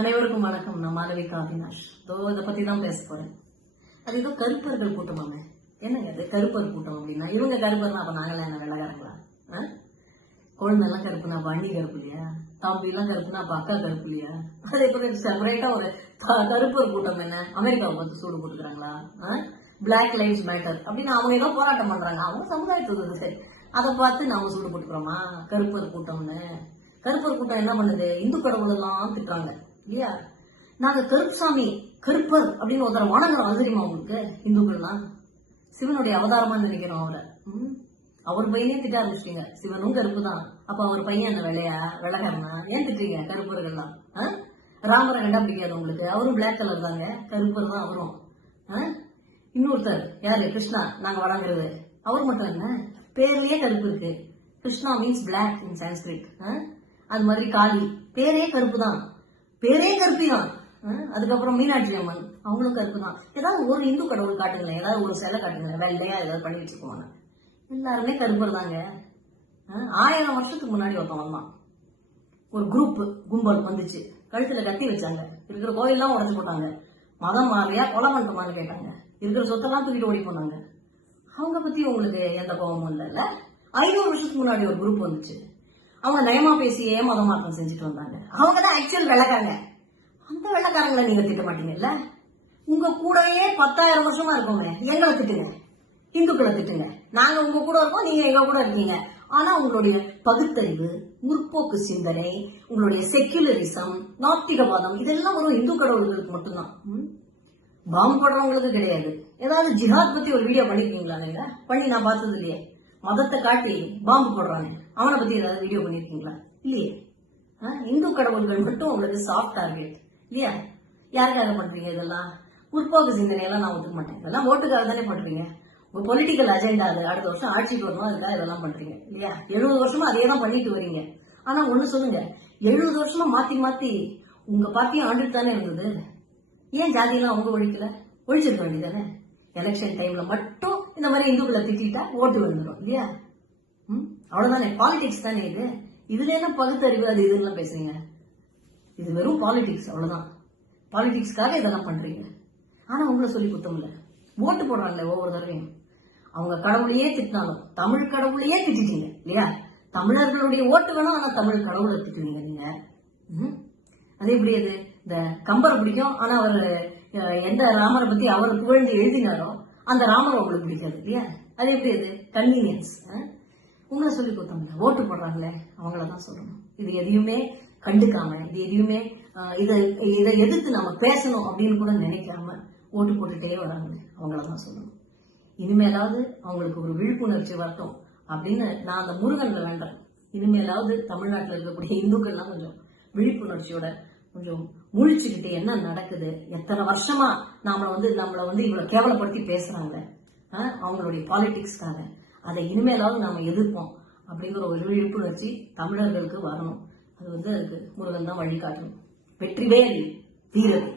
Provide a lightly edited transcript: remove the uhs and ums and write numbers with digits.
அனைவருக்கும் வணக்கம். நான் மாளவிகா அவினாஷ். இதை பத்தி தான் பேச போறேன். அது ஏதோ கருப்பர்கள் கூட்டமாமே. என்னங்க அது கருப்பர் கூட்டம் அப்படின்னா? இவங்க கருப்பர்னா அப்ப நாங்களாம் என்ன வெள்ளக்காரங்களா? குழந்தைலாம் கருப்புனா அப்ப அண்ணி கருப்பு இல்லையா? தம்பி எல்லாம் கருப்புனா அப்ப அக்கா கருப்பு இல்லையா? அதே போல செப்பரேட்டா ஒரு கருப்பர் கூட்டம் என்ன அமெரிக்காவை பார்த்து சூடு போட்டுக்கிறாங்களா? பிளாக் லைவ்ஸ் மேட்டர் அப்படின்னு அவங்க ஏதோ போராட்டம் பண்றாங்க. அவங்க சமுதாயத்துக்கு சரி அதை பார்த்து நாம சூடு போட்டுக்கிறோமா கருப்பர் கூட்டம்னு? கருப்பர் கூட்டம் என்ன பண்ணுது? இந்து கடவுள் எல்லாம் திட்டுறாங்க இல்லையா? நாங்க கருப்புசாமி கருப்பர் அப்படின்னு ஒருத்தர வணங்குறோம். அது தெரியுமா உங்களுக்கு? இந்துக்கள்லாம் சிவனுடைய அவதாரமா நினைக்கிறோம் அவரை. அவர் பையனே திட்ட ஆரம்பிச்சிட்டீங்க. சிவனும் கருப்பு தான். அப்ப அவர் பையன் என்ன வெள்ளைக்காரனா? ஏன் திட்டுறீங்க கருப்பர்கள்லாம்? ராமரை கண்டா பிடிக்காது உங்களுக்கு? அவரும் பிளாக் கலர் தாங்க, கருப்பர் தான் அவரும். இன்னொருத்தர் யாரு? கிருஷ்ணா நாங்க வணங்குறது. அவர் மட்டும் என்ன, பேர்லயே கருப்பு இருக்கு. கிருஷ்ணா மீன்ஸ் பிளாக் இன் சான்ஸ்கிரிட். அது மாதிரி காளி பேரே கருப்பு தான், பேரே கருப்பி தான். அதுக்கப்புறம் மீனாட்சி அம்மன் அவங்களும் கருப்பு தான். ஏதாவது ஒரு இந்து கடவுள் காட்டுங்களேன், ஏதாவது ஒரு சிலை காட்டுங்களேன் வெள்ளையா ஏதாவது பண்ணிட்டு இருக்கோம். எல்லாருமே கருப்பர் தாங்க. 1000 வருஷத்துக்கு முன்னாடி ஒருத்தன் வந்தான். ஒரு கும்பல் வந்துச்சு, கழுத்துல கத்தி வச்சாங்க, இருக்கிற கோயிலாம் உடச்சு போட்டாங்க, மதம் மாறியா கொலை பண்ணிட்டோமான்னு கேட்டாங்க, இருக்கிற சொத்தெல்லாம் தூக்கிட்டு ஓடி போனாங்க. அவங்க பத்தி உங்களுக்கு எந்த கோபமும் இல்லைல்ல? 500 வருஷத்துக்கு முன்னாடி ஒரு குரூப் வந்துச்சு, அவங்க நயமா பேசியே மதமாற்றம் செஞ்சுட்டு வந்தாங்க. அவங்கதான் ஆக்சுவல் வெள்ளக்காரங்க. அந்த வெள்ளக்காரங்களை நீங்க திட்ட மாட்டீங்கல்ல? உங்க கூடவே 10,000 வருஷமா இருக்கோங்க. எங்களை திட்டுங்க, இந்துக்களை திட்டுங்க. நாங்க உங்க கூட இருக்கோம், நீங்க எங்க கூட இருக்கீங்க. ஆனா உங்களுடைய பகுத்தறிவு, முற்போக்கு சிந்தனை, உங்களுடைய செக்யுலரிசம், நாத்திகவாதம் இதெல்லாம் வரும் இந்து கடவுள்களுக்கு மட்டும்தான். பாம்பு போடுறவங்களுக்கு கிடையாது. ஏதாவது ஜிஹாத் பத்தி ஒரு வீடியோ பண்ணிருக்கீங்களா? நீங்க பண்ணி நான் பார்த்தது இல்லையே. மதத்தை காட்டி பாம்பு போடுறாங்க, அவனை பத்தி ஏதாவது வீடியோ பண்ணிருக்கீங்களா? இல்லையே. இந்து கடவுள்கள் மட்டும் உங்களுக்கு சாஃப்ட் டார்கெட் இல்லையா? யாருக்காக பண்றீங்க இதெல்லாம்? முற்போக்கு சிந்தனையெல்லாம் நான் ஒத்துக்க மாட்டேன். இதெல்லாம் ஓட்டுக்காக தானே பண்றீங்க. உங்க பொலிட்டிக்கல் அஜெண்டா அது. அடுத்த வருஷம் ஆட்சிக்கு வரணும், அதுக்காக இதெல்லாம் பண்றீங்க இல்லையா? 70 வருஷமா அதே தான் பண்ணிட்டு வரீங்க. ஆனா ஒண்ணு சொல்லுங்க, 70 வருஷமா மாத்தி மாத்தி உங்க பார்ட்டியும் ஆண்டுட்டு தானே இருந்தது. ஏன் ஜாதியெல்லாம் அவங்க ஒழிச்சிருக்க வேண்டியதானே? எலெக்ஷன் டைம்ல மட்டும் இந்த மாதிரி இந்துக்களை திட்டா ஓட்டு வந்துடும் இல்லையா? அவ்வளவுதானே, பாலிடிக்ஸ் தானே இது. இதுல என்ன பகுத்தறிவு அது இதெல்லாம் பேசுறீங்க? இது வெறும் பாலிடிக்ஸ், அவ்வளவுதான். பாலிடிக்ஸ்க்காக இதெல்லாம் பண்றீங்க. ஆனா உங்களை சொல்லி குத்தம் இல்ல. ஓட்டு போடுறாங்களே ஒவ்வொரு தடவையும், அவங்க கடவுளையே திட்டினாலும் தமிழ் கடவுளையே திட்டீங்க இல்லையா? தமிழர்களுடைய ஓட்டு வேணும், ஆனா தமிழ் கடவுளை திட்டுவீங்க நீங்க. அது எப்படி? அது இந்த கம்பரை பிடிக்கும், ஆனா அவர் எந்த ராமரை பத்தி அவர் புகழ்ந்து எழுதினாரோ அந்த ராமரை உங்களுக்கு பிடிக்காது இல்லையா? அது எப்படி? அது கன்வீனியன்ஸ். உங்களை சொல்லி கொடுத்தாங்க. ஓட்டு போடுறாங்களே அவங்களதான் சொல்லணும். இது எதையுமே கண்டுக்காம, இது எதையுமே இதை எதிர்த்து நம்ம பேசணும் அப்படின்னு கூட நினைக்காம ஓட்டு போட்டுட்டே வராங்களே அவங்களதான் சொல்லணும். இனிமேலாவது அவங்களுக்கு ஒரு விழிப்புணர்ச்சி வரட்டும் அப்படின்னு நான் அந்த முருகன்ல வேண்டேன். இனிமேலாவது தமிழ்நாட்டில் இருக்கக்கூடிய இந்துக்கள்லாம் கொஞ்சம் விழிப்புணர்ச்சியோட கொஞ்சம் முழிச்சுக்கிட்டு என்ன நடக்குது, எத்தனை வருஷமா நம்மளை இவ்வளவு கேவலப்படுத்தி பேசுறாங்க அவங்களுடைய பாலிடிக்ஸ்க்காக, அதை இனிமேலாவது நாம எதிர்ப்போம் அப்படிங்கிற ஒரு விழிப்புணர்ச்சி தமிழர்களுக்கு வரணும். அது அதுக்கு முருகன் தான் வழிகாட்டணும். வெற்றிவேல் வீரர்.